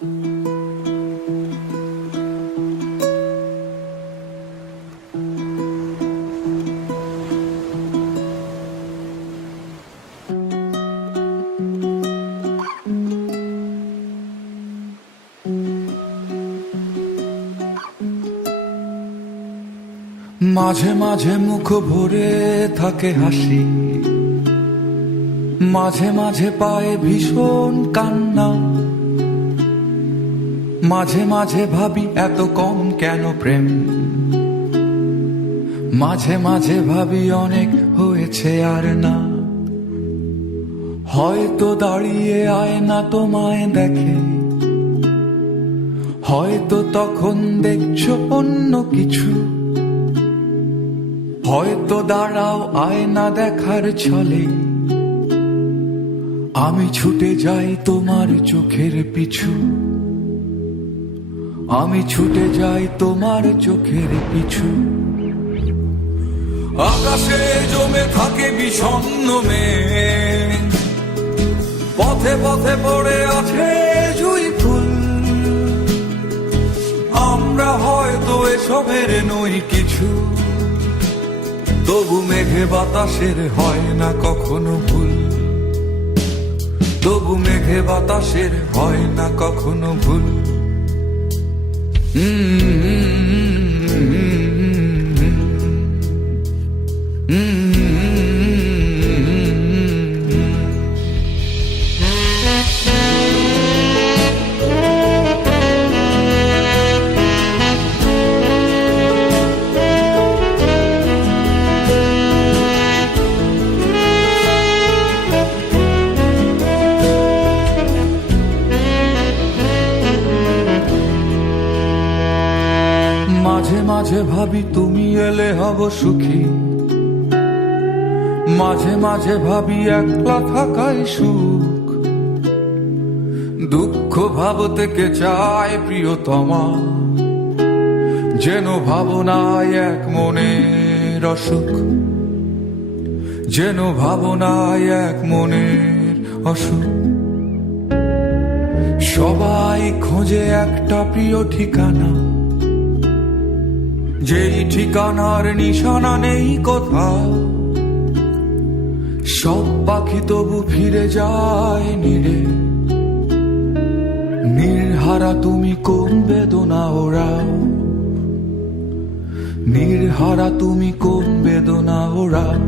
মাঝে মাঝে মুখ ভরে থাকে হাসি, মাঝে মাঝে পায়ে ভীষণ কান্না, মাঝে মাঝে ভাবি এত কম কেন প্রেম, মাঝে মাঝে ভাবি অনেক হয়েছে আর না। হয়তো দাঁড়িয়ে আয়না তোমায় দেখে, হয়তো তখন দেখছো অন্য কিছু, হয়তো দাঁড়াও আয়না দেখার ছলে, আমি ছুটে যাই তোমার চোখের পিছু, আমি ছুটে যাই তোমার চোখের পিছু। আকাশে জমে থাকে বিষণ্ণ মেঘ, পথে পথে পড়ে আছে জুঁই ফুল, আমরা হয়তো এসবের নই কিছু, তবু মেঘে বাতাসের হয় না কখনো ভুল, তবু মেঘে বাতাসের হয় না কখনো ভুল। মাঝে মাঝে ভাবি তুমি এলে হব সুখী, মাঝে মাঝে ভাবি একলা থাকাই সুখ, দুঃখ ভাবতে কে চায় প্রিয়তমা, যেন ভাবনায় এক মনের অসুখ, যেন ভাবনায় এক মনের অসুখ। সবাই খোঁজে একটা প্রিয় ঠিকানা, যেই ঠিকানার নিশানা নেই কোথাও, সব পাখি তবু ফিরে যায় নীড়ে, নির্হারা তুমি কোন বেদনা ওরাও, নির্হারা তুমি কোন বেদনা ওরাও।